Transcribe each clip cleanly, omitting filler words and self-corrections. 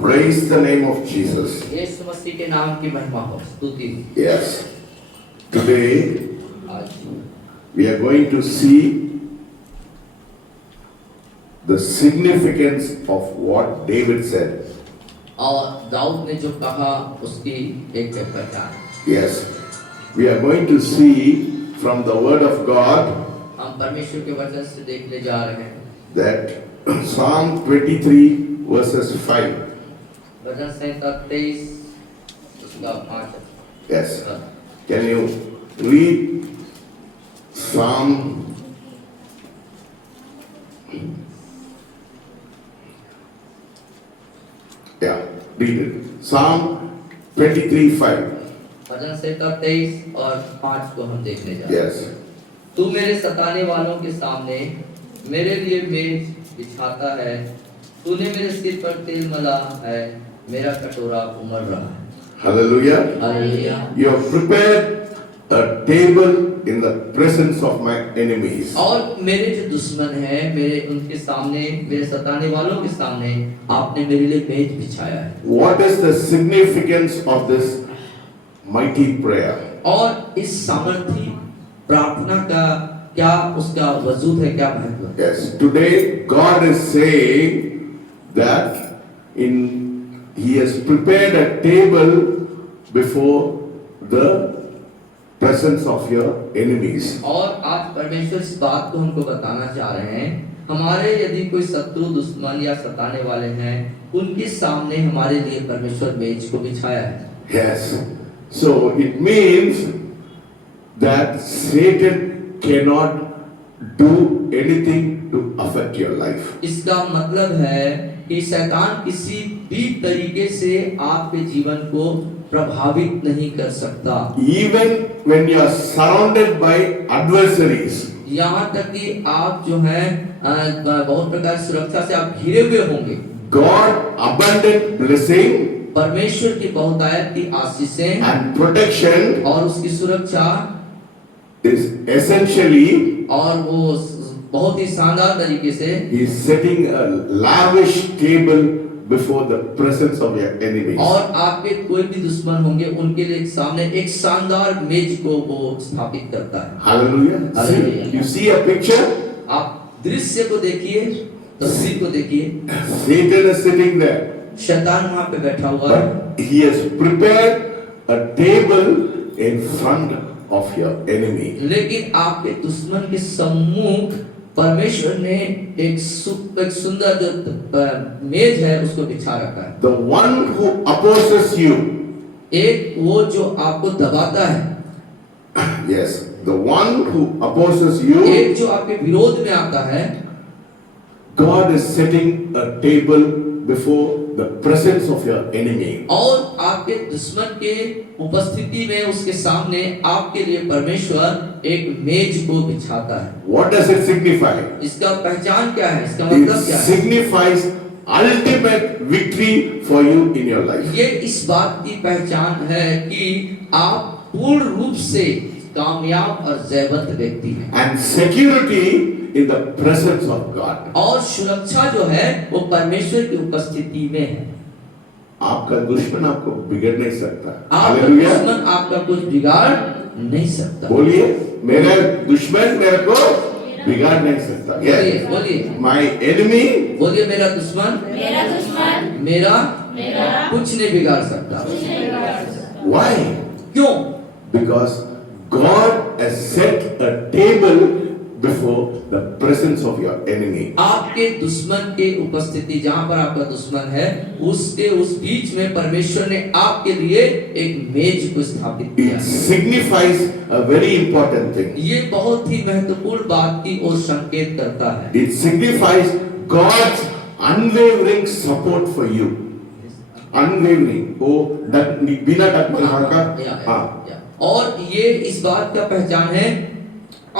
Praise the name of Jesus. यीशु मसीह के नाम की महिमा हो, स्तुति। Yes. Today आज we are going to see the significance of what David said. और दाऊद ने जो कहा उसकी एक पहचान। Yes. We are going to see from the word of God हम परमेश्वर के वचन से देखने जा रहे हैं that Psalm 23 verses 5. वचन संहिता 23 उसका 5। Yes. Can you read Psalm? Yeah, read it. Psalm 23:5. वचन संहिता 23 और 5 को हम देखने जा रहे हैं। Yes. तू मेरे सताने वालों के सामने मेरे लिए मेज बिछाता है, तूने मेरे सिर पर तेल मला है, मेरा कटोरा उमड़ रहा है। Hallelujah. Hallelujah. You have prepared a table in the presence of my enemies. और मेरे जो दुश्मन हैं, मेरे उनके सामने, मेरे सताने वालों के सामने आपने मेरे लिए मेज बिछाया है। What is the significance of this mighty prayer? और इस सामर्थी प्रार्थना का क्या उसका वजूद है, क्या महत्व है? Yes. Today God is saying that He has prepared a table before the presence of your enemies. और आज परमेश्वर इस बात को हमको बताना चाह रहे हैं, हमारे यदि कोई शत्रु, दुश्मन या सताने वाले हैं, उनके सामने हमारे लिए परमेश्वर मेज को बिछाया है। Yes. So it means that Satan cannot do anything to affect your life. इसका मतलब है कि शैतान किसी भी तरीके से आपके जीवन को प्रभावित नहीं कर सकता। Even when you are surrounded by adversaries, यहाँ तक कि आप जो है बहुत प्रकार की सुरक्षा से आप घिरे हुए होंगे। God abundant blessing परमेश्वर की बहुतायत की आशीषें and protection और उसकी सुरक्षा is essentially और वो बहुत ही शानदार तरीके से He is setting a lavish table before the presence of your enemies. और आपके कोई भी दुश्मन होंगे उनके लिए सामने एक शानदार मेज को वो स्थापित करता है। Hallelujah. Hallelujah. See, you see a picture? आप दृश्य को देखिए, तस्वीर को देखिए। Satan is sitting there. शैतान वहां पे बैठा हुआ है। But he has prepared a table in front of your enemy. लेकिन आपके दुश्मन के सम्मुख परमेश्वर ने एक सुंदर जो मेज है उसको बिछा रखा है। The one who opposes you. एक वो जो आपको दबाता है। Yes, the one who opposes you. एक जो आपके विरोध में आता है। God is setting a table before the presence of your enemy. और आपके दुश्मन के उपस्थिति में उसके सामने आपके लिए परमेश्वर एक मेज को बिछाता है। What does it signify? इसका पहचान क्या है? इसका मतलब क्या It है? signifies ultimate victory for you in your life. ये इस बात की पहचान है कि आप पूर्ण रूप से कामयाब और जयवंत व्यक्ति हैं। And security in the presence of God. और सुरक्षा जो है वो परमेश्वर की उपस्थिति में है। आपका दुश्मन आपको बिगड़ नहीं सकता। आपका हालेलुया। दुश्मन आपका कुछ बिगाड़ नहीं सकता। बोलिए, मेरा दुश्मन मेरे को बिगाड़ नहीं सकता। बोलिए, बोलिए। My enemy, बोलिए मेरा दुश्मन मेरा कुछ नहीं बिगाड़ सकता। why? क्यों? Because God has set a table before the presence of your enemy. आपके दुश्मन के उपस्थिति जहां पर आपका दुश्मन है उसके उस बीच में परमेश्वर ने आपके लिए एक मेज को स्थापित किया। It signifies a very important thing. ये बहुत ही महत्वपूर्ण बात की ओर संकेत करता है। It signifies God's unwavering support for you. Unwavering, वो बिना डगमगाने का। हाँ। और ये इस बात का पहचान है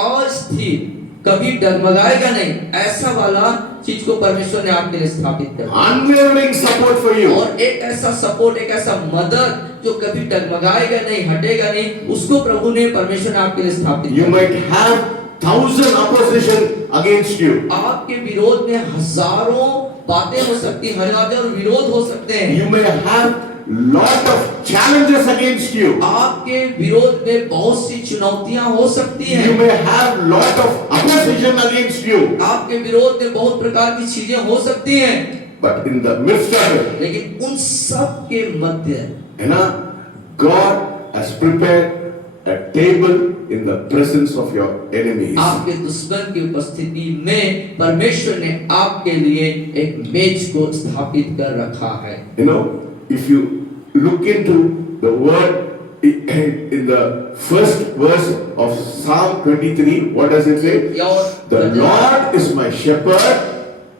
अस्थिर, कभी डगमगाएगा नहीं, ऐसा वाला चीज को परमेश्वर ने आपके लिए स्थापित कर दिया। Unwavering support for you. और एक ऐसा सपोर्ट, एक ऐसा मदद जो कभी डगमगाएगा नहीं, हटेगा नहीं, उसको प्रभु ने, परमेश्वर ने आपके लिए स्थापित You किया। might have 1,000 opposition against you. आपके विरोध में हजारों बातें हो सकती हैं, हर और विरोध हो सकते हैं। You may have lot of challenges against you. आपके विरोध में बहुत सी चुनौतियां हो सकती हैं। You may have lot of opposition against you. आपके विरोध में बहुत प्रकार की चीजें हो सकती हैं। But in the midst of it, लेकिन उन सब के मध्य God has prepared a table in the presence of your enemies. आपके दुश्मन की उपस्थिति में परमेश्वर ने आपके लिए एक मेज को स्थापित कर रखा है। If you look into the word in the first verse of Psalm 23, what does it say? The Lord is my shepherd.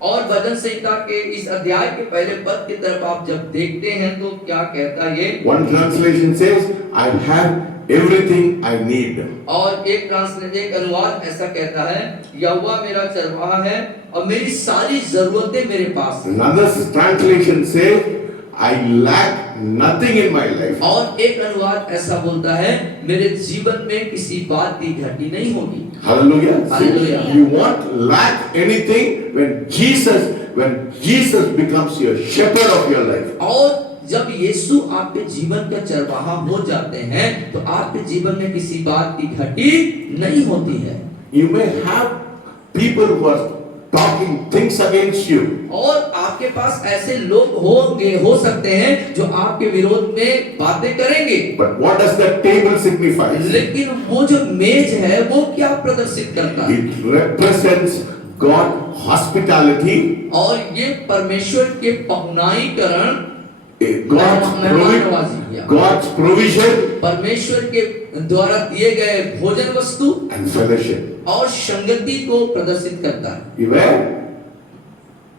और भजन संहिता के इस अध्याय के पहले पद की तरफ आप जब देखते हैं तो क्या कहता है ये? One translation says, I have everything I need. और एक अनुवाद ऐसा कहता है, यहोवा मेरा चरवाहा है और मेरी सारी जरूरतें मेरे पास हैं। Another translation says, I lack nothing in my life. और एक अनुवाद ऐसा बोलता है, मेरे जीवन में किसी बात की घटी नहीं होगी। Hallelujah. Hallelujah. You won't lack anything when Jesus becomes your shepherd of your life. और जब यीशु आपके जीवन का चरवाहा हो जाते हैं तो आपके जीवन में किसी बात की घटी नहीं होती है। You may have people who are talking things against you. और आपके पास ऐसे लोग हो सकते हैं जो आपके विरोध में बातें करेंगे। But what does that table signify? लेकिन वो जो मेज है वो क्या प्रदर्शित करता है? It represents God hospitality. और ये परमेश्वर के पहुनाईकरण, God's provision, परमेश्वर के द्वारा दिए गए भोजन वस्तु and fellowship. और संगति को प्रदर्शित करता है।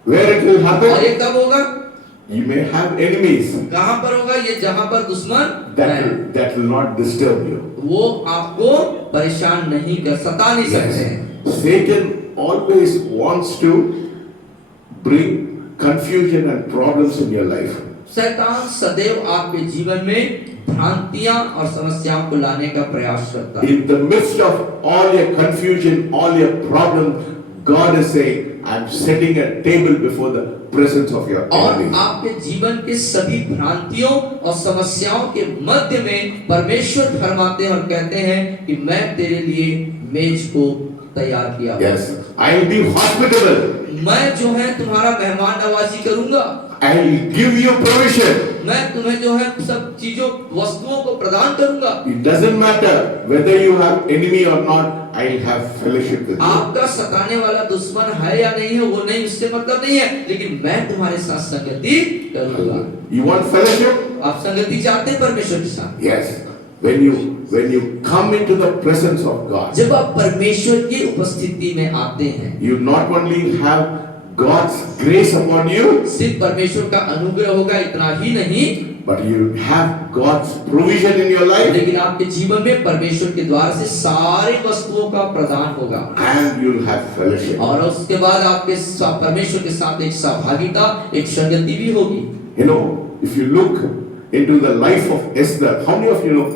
Where it will happen? और ये कब होगा? You may have enemies. कहां पर होगा? ये जहां पर दुश्मन that will not disturb you. वो आपको परेशान नहीं कर, सता नहीं सकते हैं। Satan always wants to bring confusion and problems in your life. शैतान सदैव आपके जीवन में भ्रांतियां और समस्याओं को लाने का प्रयास करता है। In the midst of all your confusion, all your problems, God is saying, I'm setting a table before the presence of your और enemies. आपके जीवन के सभी भ्रांतियों और समस्याओं के मध्य में परमेश्वर फरमाते हैं और कहते हैं कि मैं तेरे लिए मेज को तैयार किया। Yes, I will be hospitable. मैं जो है तुम्हारा मेहमान नवाजी करूंगा। I will give you provision. मैं तुम्हें जो है सब चीजों वस्तुओं को प्रदान करूंगा। It doesn't matter whether you have enemy or not. I will have fellowship with you. आपका सताने वाला दुश्मन है या नहीं है वो नहीं, उससे मतलब नहीं है, लेकिन मैं तुम्हारे साथ संगति करूंगा। You want fellowship? आप संगति चाहते हैं परमेश्वर के साथ? Yes. When you come into the presence of God, जब आप परमेश्वर की उपस्थिति में आते हैं, you not only have God's grace upon you, सिर्फ परमेश्वर का अनुग्रह होगा इतना ही नहीं, but you have God's provision in your life, लेकिन आपके जीवन में परमेश्वर के द्वार से सारी वस्तुओं का प्रदान होगा। and you'll have fellowship. और उसके बाद आपके परमेश्वर के साथ एक सहभागिता, एक संगति भी होगी। If you look into the life of Esther, how many of you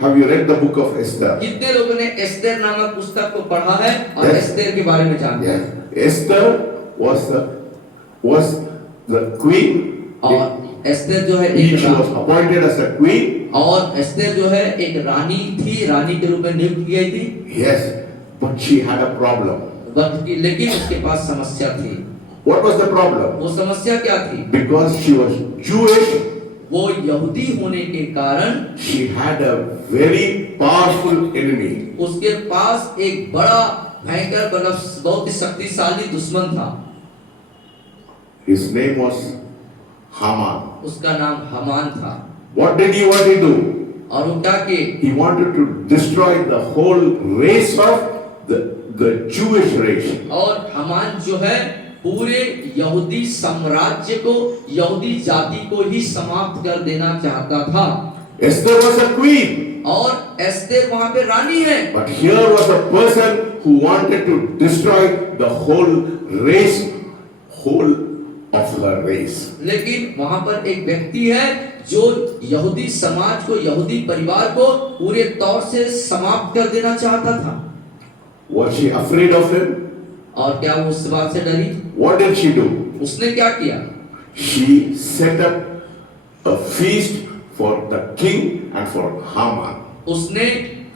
have you read the book of Esther? कितने लोगों ने एस्तेर नामक पुस्तक को पढ़ा है और एस्तेर के बारे में जानते हैं? Esther was the queen. और एस्तेर जो है She was appointed as a queen. और एस्तेर जो है एक रानी थी, रानी के रूप में नियुक्त की गई थी। Yes, but she had a problem. लेकिन उसके पास समस्या थी। What was the problem? वो समस्या क्या थी? Because she was Jewish, वो यहूदी होने के कारण she had a very powerful enemy. उसके पास एक बड़ा भयंकर बहुत ही शक्तिशाली दुश्मन था। His name was Haman. उसका नाम हमान था। What did he want to do? और वो क्या किए? He wanted to destroy the whole race of the Jewish race. और हमान जो है पूरे यहूदी साम्राज्य को, यहूदी जाति को ही समाप्त कर देना चाहता था। Esther was a queen. और एस्तेर वहां पे रानी है। But here was a person who wanted to destroy the whole race, whole of her race. लेकिन वहां पर एक व्यक्ति है जो यहूदी समाज को, यहूदी परिवार को पूरे तौर से समाप्त कर देना चाहता था। Was she afraid of him? और क्या वो उस बात से डरी? What did she do? उसने क्या किया? She set up a feast for the king and for Haman. उसने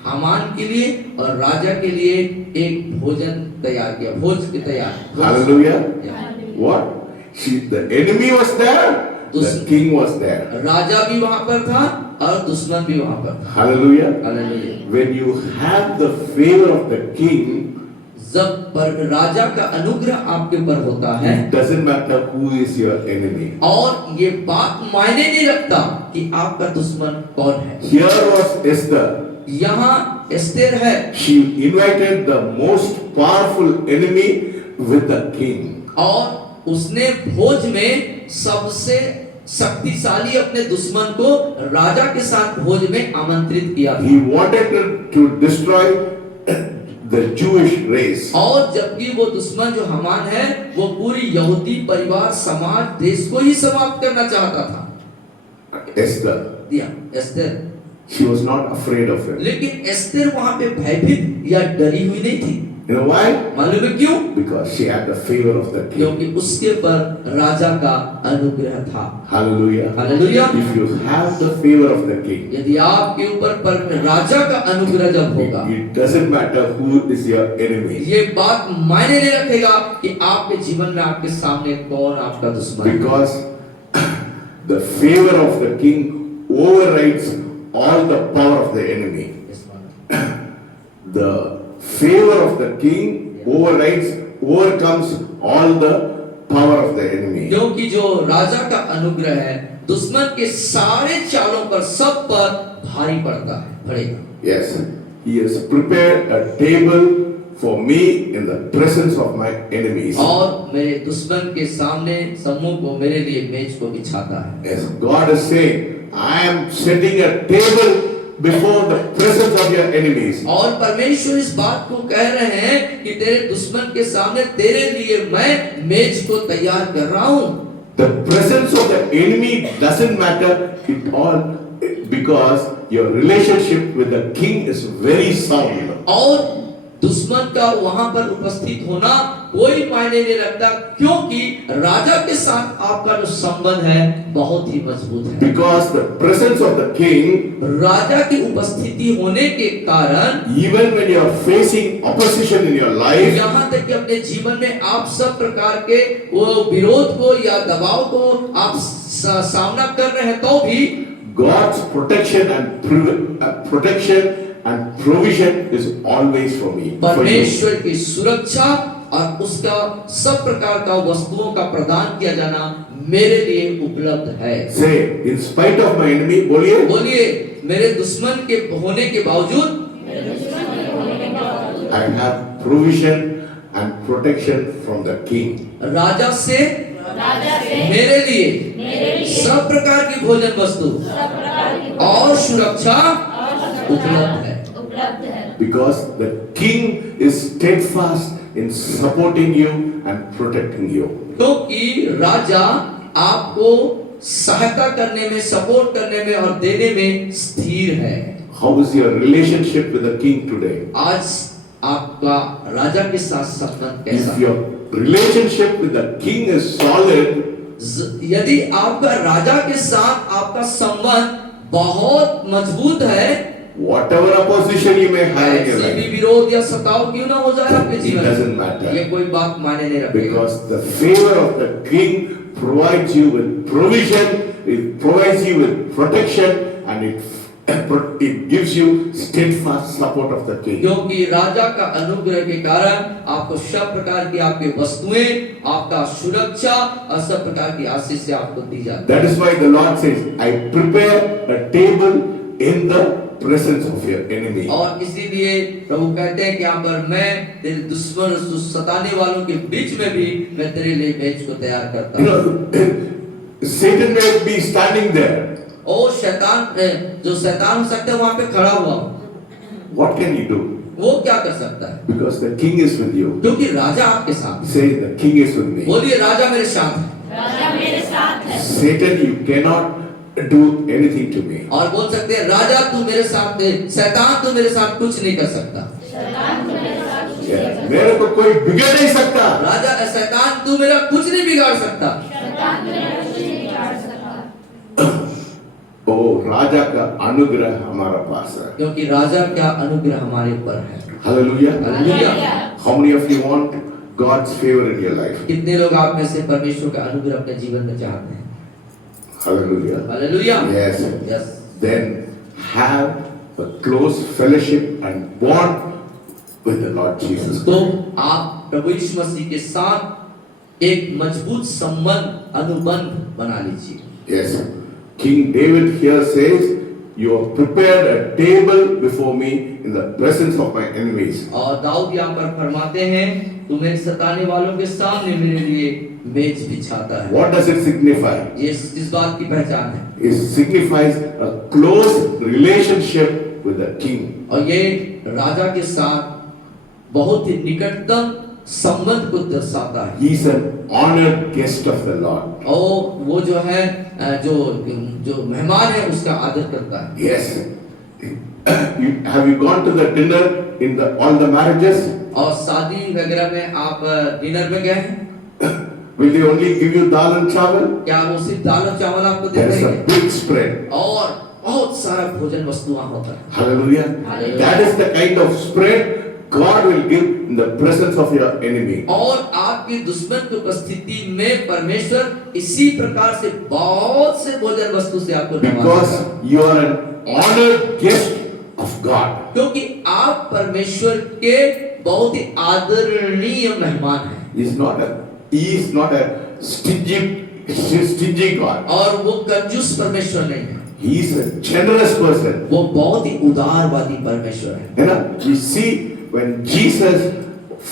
हामान के लिए और राजा के लिए एक भोजन तैयार किया, भोज के तैयार। Hallelujah. Yeah. What? The enemy was there, the king was there. राजा भी वहां पर था और दुश्मन भी वहां पर था। Hallelujah. Hallelujah. When you have the favor of the king, जब पर राजा का अनुग्रह आपके ऊपर होता है, it doesn't matter who is your enemy. और ये बात मायने नहीं रखता कि आपका दुश्मन कौन है। Here was Esther. यहाँ एस्तेर है। She invited the most powerful enemy with the king. और उसने भोज में सबसे शक्तिशाली अपने दुश्मन को राजा के साथ भोज में आमंत्रित किया। He wanted to destroy the Jewish race. और जबकि वो दुश्मन जो हामान है, वो पूरी यहूदी परिवार, समाज, देश को ही समाप्त करना चाहता था। Esther. Esther. She was not afraid of it. लेकिन एस्तेर वहां पे भयभीत या डरी हुई नहीं थी। You know why? मालूम है क्यों? Because she had the favor of the king. क्योंकि उसके पर राजा का अनुग्रह था। Hallelujah. Hallelujah. If you have the favor of the king, यदि आपके ऊपर पर राजा का अनुग्रह जब होगा, it doesn't matter who is your enemy. ये बात मायने नहीं रखेगा कि आपके जीवन में आपके सामने कौन आपका दुश्मन है। Because the favor of the king overrides all the power of the enemy. The favor of the king overcomes all the power of the enemy. क्योंकि जो राजा का अनुग्रह है, दुश्मन के सारे चालों पर, सब पर भारी पड़ता है, पड़ेगा। Yes, he has prepared a table for me in the presence of my enemies. और मेरे दुश्मन के सामने सम्मुख को मेरे लिए मेज को बिछाता है। Yes, God is saying, I am setting a table before the presence of your enemies. और परमेश्वर इस बात को कह रहे हैं कि तेरे दुश्मन के सामने तेरे लिए मैं मेज को तैयार कर रहा हूँ। The presence of the enemy doesn't matter at all, because your relationship with the king is very sound. और दुश्मन का वहां पर उपस्थित होना कोई मायने नहीं रखता, क्योंकि राजा के साथ आपका जो संबंध है बहुत ही मजबूत है। Because the presence of the king, राजा की उपस्थिति होने के कारण, even when you are facing opposition in your life, यहाँ तक कि अपने जीवन में आप सब प्रकार के वो विरोध को या दबाव को आप सामना कर रहे हैं, तो भी God's protection and provision is always for me. परमेश्वर की सुरक्षा और उसका सब प्रकार का वस्तुओं का प्रदान किया जाना मेरे लिए उपलब्ध है। Say, in spite of my enemy, बोलिए, मेरे दुश्मन के होने के बावजूद I have provision and protection from the king. राजा से मेरे लिए सब प्रकार की भोजन वस्तु और सुरक्षा उपलब्ध है। Because the king is steadfast in supporting you and protecting you. क्योंकि राजा आपको सहायता करने में, सपोर्ट करने में और देने में स्थिर है। How is your relationship with the king today? आज आपका राजा के साथ संबंध कैसा If your relationship with the king is solid, यदि आपका राजा के साथ आपका संबंध बहुत मजबूत है, whatever opposition you may have in your ऐसे भी life, विरोध या सताव क्यों ना हो जाए आपके it जीवन doesn't में, matter. ये कोई बात मायने नहीं रखेगा। Because the favor of the king provides you with provision, it provides you with protection, and it gives you steadfast support of the king. क्योंकि राजा का अनुग्रह के कारण आपको सब प्रकार की आपकी वस्तुएं, आपका सुरक्षा और सब प्रकार की आशीष से आपको दी जाती है। That is why the Lord says, I prepare a table in the presence of your enemy. और इसीलिए प्रभु कहते हैं कि यहाँ पर मैं तेरे दुश्मन, सताने वालों के बीच में भी मैं तेरे लिए मेज को तैयार करता हूँ। Satan may be standing there. और शैतान, जो शैतान हो सकता है वहाँ पे खड़ा हुआ, What can he do? वो क्या कर सकता है? Because the king is with you. क्योंकि राजा आपके साथ है। Say, the king is with me. बोलिए, राजा मेरे साथ है। Satan, you cannot do anything to me. और बोल सकते हैं, राजा तू मेरे साथ है, शैतान तू मेरे साथ कुछ नहीं कर सकता। मेरे को कोई बिगाड़ नहीं सकता। राजा शैतान तू मेरा कुछ नहीं बिगाड़ सकता। ओ राजा का अनुग्रह हमारा पास है। क्योंकि राजा का अनुग्रह हमारे ऊपर है। Hallelujah. Hallelujah. How many of you want God's favor in your life? कितने लोग आप में से परमेश्वर का अनुग्रह अपने जीवन में चाहते हैं? Hallelujah. Hallelujah. Yes. Yes. Then have a close fellowship and bond with the Lord Jesus. तो आप प्रभु यीशु मसीह के साथ एक मजबूत संबंध अनुबंध बना लीजिए। Yes. King David here says, "You have prepared a table before me in the presence of my enemies." और दाऊद यहाँ पर फरमाते हैं, तू मेरे सताने वालों के सामने मेरे लिए मेज बिछाता है। What does it signify? ये किस बात की पहचान है? It signifies a close relationship with the king. और ये राजा के साथ बहुत ही निकटतम संबंध को दर्शाता है। He is an honored guest of the Lord. और वो जो है जो मेहमान है उसका आदर करता है। Yes. Have you gone to the dinner in all the marriages? और शादी वगैरह में आप डिनर में गए हैं? Will they only give you dal and chawal? क्या वो सिर्फ दाल और चावल आपको दे There is a देंगे? big spread. और बहुत सारा भोजन वस्तुआं होता है। Hallelujah. Hallelujah. That is the kind of spread God will give in the presence of your enemy. और आपकी दुश्मन की उपस्थिति में परमेश्वर इसी प्रकार से बहुत से भोजन वस्तु से आपको Because नवाजेगा। you are an honored guest of God. क्योंकि आप परमेश्वर के बहुत ही आदरणीय मेहमान हैं। He is not a stingy God. और वो कंजूस परमेश्वर नहीं है। He is a generous person. वो बहुत ही उदारवादी परमेश्वर है। You know, we see when Jesus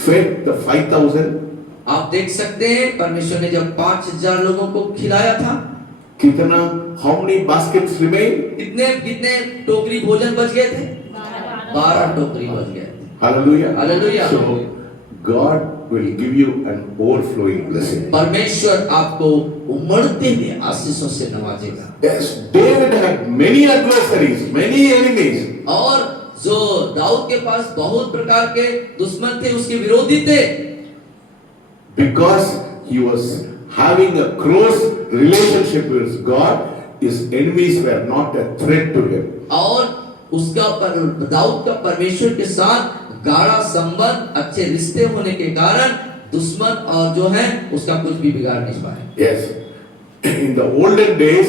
fed the 5,000, आप देख सकते हैं परमेश्वर ने जब 5,000 लोगों को खिलाया था, कितना, how many baskets remain? कितने कितने टोकरी भोजन बच गए थे? 12 टोकरी बच गए थे। Hallelujah. Hallelujah. So God will give you an overflowing blessing. परमेश्वर आपको उमड़ते हुए आशीषों से नवाजेगा। Yes, David had many adversaries, many enemies. और जो दाऊद के पास बहुत प्रकार के दुश्मन थे, उसके विरोधी थे। Because he was having a close relationship with God, his enemies were not a threat to him. और उसका दाऊद का परमेश्वर के साथ गाढ़ा संबंध, अच्छे रिश्ते होने के कारण दुश्मन और जो है उसका कुछ भी बिगाड़ नहीं पाए। Yes, in the olden days,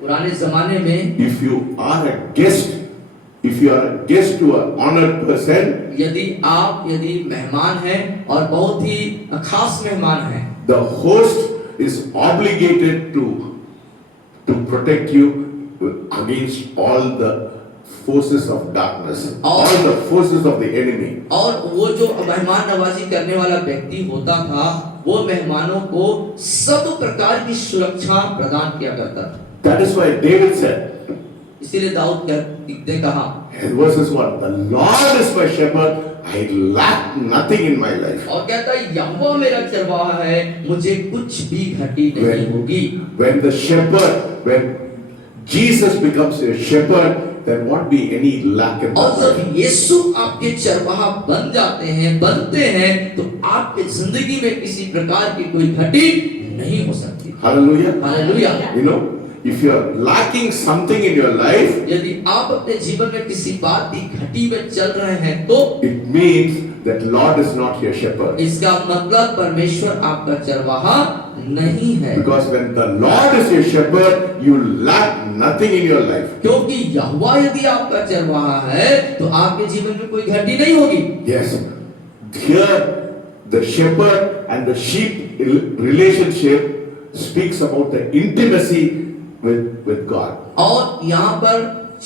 पुराने जमाने में if you are a guest to an honored person, यदि मेहमान हैं और बहुत ही खास मेहमान हैं, the host is obligated to protect you against all the forces of darkness, all the forces of the enemy. और वो जो मेहमान नवाजी करने वाला व्यक्ति होता था, वो मेहमानों को सब प्रकार की सुरक्षा प्रदान किया करता था। That is why David said, इसीलिए दाऊद ने कहा, verses 1, "The Lord is my shepherd, I lack nothing in my life." और कहता है यहोवा मेरा चरवाहा है, मुझे कुछ भी घटी नहीं होगी। When Jesus becomes your shepherd, there won't be any lack in और life. जब यीशु आपके चरवाहा बनते हैं, तो आपके जिंदगी में किसी प्रकार की कोई घटी नहीं हो सकती। Hallelujah. Hallelujah. You know, if you are lacking something in your life, यदि आप अपने जीवन में किसी बात की घटी में चल रहे हैं, तो it means that Lord is not your shepherd. इसका मतलब परमेश्वर आपका चरवाहा नहीं है। Because when the Lord is your shepherd, you lack nothing in your life. क्योंकि यहोवा यदि आपका चरवाहा है, तो आपके जीवन में कोई घटी नहीं होगी। Yes. Here, the shepherd and the sheep relationship speaks about the intimacy with God. और यहाँ पर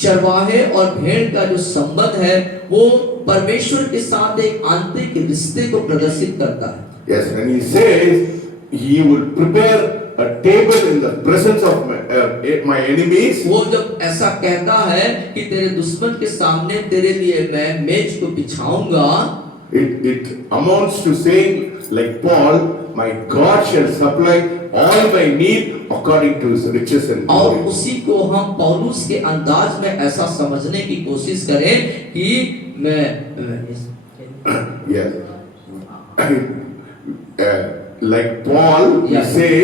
चरवाहे और भेड़ का जो संबंध है, वो परमेश्वर के साथ एक आंतरिक रिश्ते को प्रदर्शित करता है। Yes, when he says he will prepare a table in the presence of my enemies, वो जब ऐसा कहता है कि तेरे दुश्मन के सामने तेरे लिए मैं मेज को बिछाऊंगा, it amounts to saying, like Paul, "My God shall supply all my need according to his riches and और glory." उसी को हम पौलुस के अंदाज में ऐसा समझने की कोशिश करें कि मैं Yes. like Paul, he Yeah. say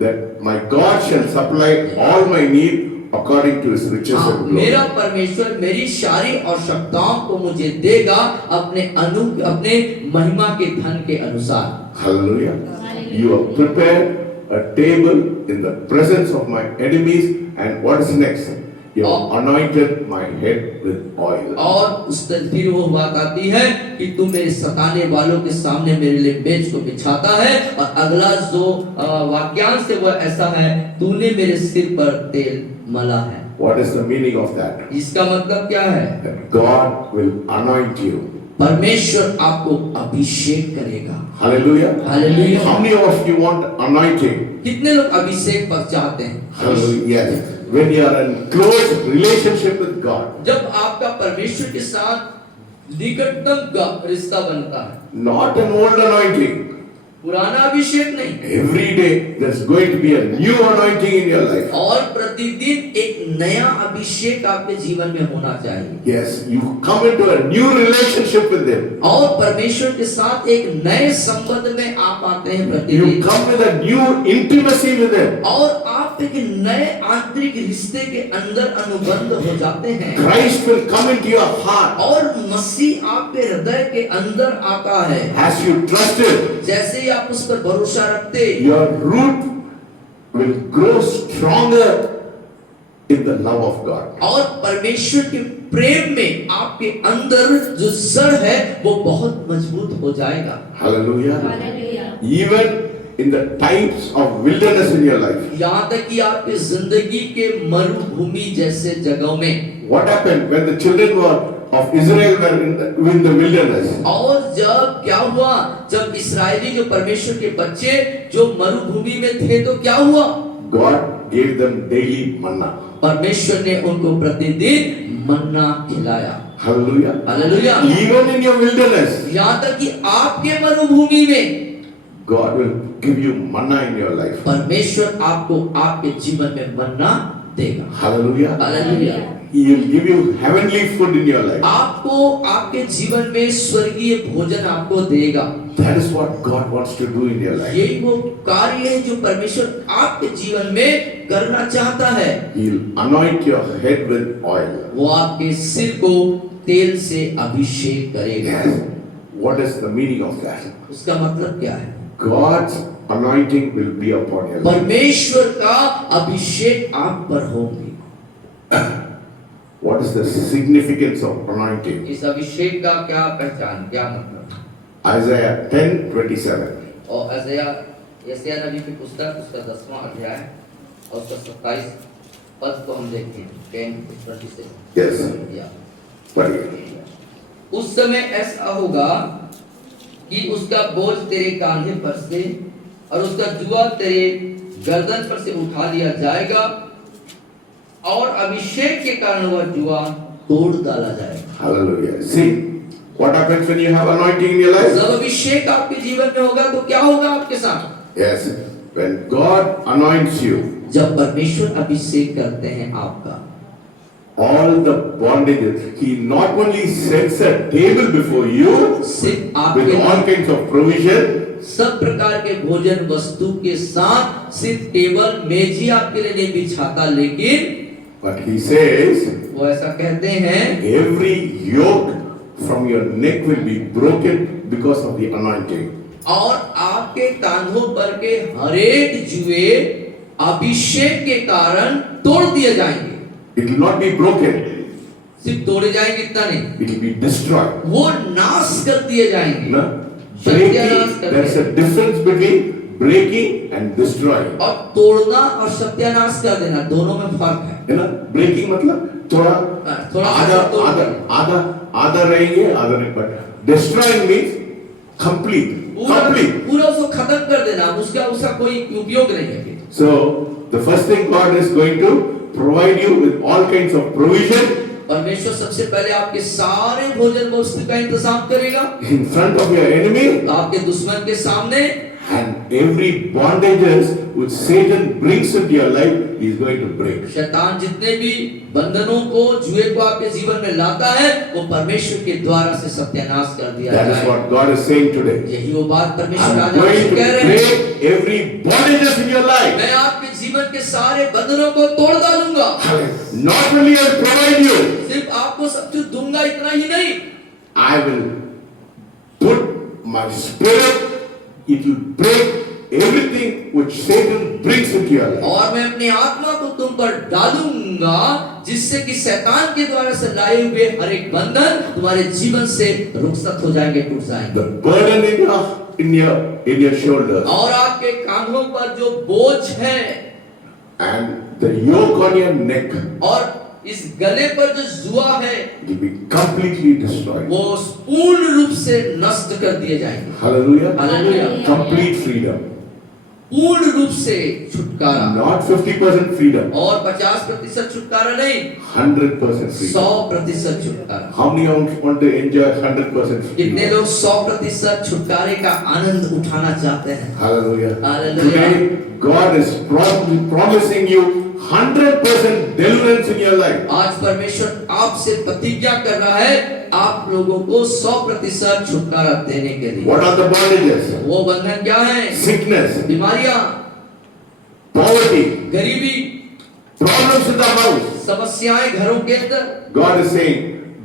that my God shall supply all my need according to his riches हाँ, and glory. मेरा परमेश्वर मेरी सारी आवश्यकताओं को मुझे देगा अपने महिमा के धन के अनुसार। Hallelujah. You have prepared a table in the presence of my enemies, and what is next? You have anointed my head with oil. और उस दिन फिर वो बात आती है कि तू मेरे सताने वालों के सामने मेरे लिए मेज को बिछाता है, और अगला जो वाक्यांश है वो ऐसा है, तूने मेरे सिर पर तेल मला है। What is the meaning of that? इसका मतलब क्या है? That God will anoint you. परमेश्वर आपको अभिषेक करेगा। Hallelujah. Hallelujah. How many of you want anointing? कितने लोग अभिषेक पर चाहते हैं? Hallelujah. Yes. When you are in close relationship with God, जब आपका परमेश्वर के साथ निकटतम का रिश्ता बनता है। not an old anointing. पुराना अभिषेक नहीं, Every day there's going to be a new anointing in your life. और प्रतिदिन एक नया अभिषेक आपके जीवन में होना चाहिए। Yes, you come into a new relationship with Him. और परमेश्वर के साथ एक नए संबंध में आप आते हैं You प्रतिदिन, come with a new intimacy with Him. और आप एक नए आंतरिक रिश्ते के अंदर अनुबंध हो जाते हैं, Christ will come into your heart और मसीह आपके हृदय के अंदर आता है। as you trust Him. जैसे ही आप उस पर भरोसा रखते, Your root will grow stronger in the love of God. और परमेश्वर के प्रेम में आपके अंदर जो जड़ है वो बहुत मजबूत हो जाएगा। Hallelujah. Hallelujah. Even in the times of wilderness in your life, यहाँ तक कि आपके जिंदगी के मरुभूमि जैसे जगहों में, what happened when the children of Israel were in the wilderness? और जब क्या हुआ, जब इस्राएली जो परमेश्वर के बच्चे जो मरुभूमि में थे तो क्या हुआ? God gave them daily manna. परमेश्वर ने उनको प्रतिदिन मन्ना खिलाया। Hallelujah. Hallelujah. Even in your wilderness, यहाँ तक कि आपके मरुभूमि में God will give you manna in your life. परमेश्वर आपको आपके जीवन में मन्ना देगा। Hallelujah. Hallelujah. He will give you heavenly food in your life. आपको आपके जीवन में स्वर्गीय भोजन आपको देगा। That is what God wants to do in your life. यही वो कार्य है जो परमेश्वर आपके जीवन में करना चाहता है। He will anoint your head with oil. वो आपके सिर को तेल से अभिषेक करेगा। Yes. What is the meaning of that? उसका मतलब क्या है? God's anointing will be upon your life. परमेश्वर का अभिषेक आप पर होंगे। What is the significance of anointing? इस अभिषेक का क्या पहचान, क्या मतलब? Isaiah 10:27. और यशायाह नबी की पुस्तक उसका 10वां अध्याय और उसका 27 पद को हम देखते हैं। 10:27। Yes. या पढ़िए. उस समय ऐसा होगा कि उसका बोझ तेरे कांधे पर से और उसका जुआ तेरे गर्दन पर से उठा लिया जाएगा, और अभिषेक के कारण वह जुआ तोड़ डाला जाएगा। Hallelujah. See what happens when you have anointing in your life? जब अभिषेक आपके जीवन में होगा तो क्या होगा आपके साथ? Yes. When God anoints you, जब परमेश्वर अभिषेक करते हैं आपका, all the bondages, He not only sets a table before you सिर्फ with आपके all kinds of provision, सब प्रकार के भोजन वस्तु के साथ सिर्फ टेबल मेज ही आपके लिए नहीं बिछाता, लेकिन but He says वो ऐसा कहते हैं every yoke from your neck will be broken because of the anointing. और आपके कांधों पर के हरेक जुए अभिषेक के कारण तोड़ दिए जाएंगे। It will not be broken, सिर्फ तोड़े जाएंगे इतना नहीं, it will be destroyed. वो नाश कर दिए जाएंगे। No? सत्यानाश Breaking, कर there is दिया। a difference between breaking and destroying. और तोड़ना और सत्यानाश कर देना दोनों में फर्क है। है ना? Breaking मतलब थोड़ा थोड़ा आधा तोड़ आधा देना। आधा आधा रहेंगे, आधा नहीं, but destroying means complete. पूरा उसको खत्म कर देना, उसका कोई उपयोग नहीं है फिर। So the first thing God is going to provide you with all kinds of provision परमेश्वर सबसे पहले आपके सारे भोजन वस्तु का इंतजाम करेगा in front of your enemy, आपके दुश्मन के सामने, and And every bondages which Satan brings into your life, he is going to break. शैतान जितने भी बंधनों को, जुए को आपके जीवन में लाता है, वो परमेश्वर के द्वारा से सत्यानाश कर दिया That is जाए। what God is saying today. यही वो बात परमेश्वर I'm आज going आपसे to कह रहे हैं। break every bondages in your life. मैं आपके जीवन के सारे बंधनों को तोड़ डालूंगा। Not only I will provide you, सिर्फ आपको सब कुछ दूंगा इतना ही नहीं, I will put my spirit, it will break everything which Satan brings into your life. और मैं अपनी आत्मा को तुम पर डालूंगा, जिससे कि शैतान के द्वारा से लाए हुए हर एक बंधन तुम्हारे जीवन से रुखसत हो जाएंगे, टूट जाएंगे। The burden in your shoulders और आपके कांधों पर जो बोझ है and the yoke on your neck और इस गले पर जो जुआ है, will be completely destroyed. वो पूर्ण रूप से नष्ट कर दिए जाएंगे। Hallelujah. हालेलुया। Complete freedom. पूर्ण रूप से छुटकारा, Not 50% freedom. और 50% छुटकारा नहीं, 100% freedom. 100% छुटकारा। How many want to enjoy 100% कितने freedom? लोग 100% छुटकारे का आनंद उठाना चाहते हैं? Hallelujah. Hallelujah. Today, God is promising you 100% deliverance in your life. आज परमेश्वर आपसे प्रतिज्ञा कर रहा है, आप लोगों को 100% छुटकारा देने के लिए। What are the bondages? वो बंधन क्या है? Sickness, बीमारियां, poverty, गरीबी, problems in the house. समस्याएं घरों के अंदर। God is saying,